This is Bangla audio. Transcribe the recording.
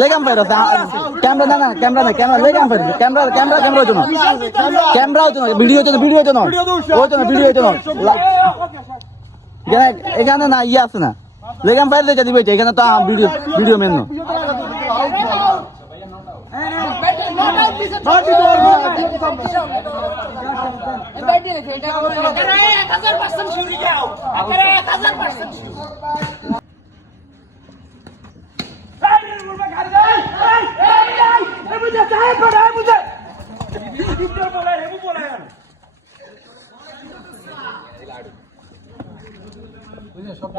লেগাম ফাইর ক্যামেরা না ক্যামেরা লেগাম ফাইর ক্যামেরা হইতো না ক্যামেরা হইতো না ভিডিও হইতো না এখানে না ইয়ে আছে না লেগাম ফাইর দেখে দিবে এখানে তো ভিডিও মেন না সব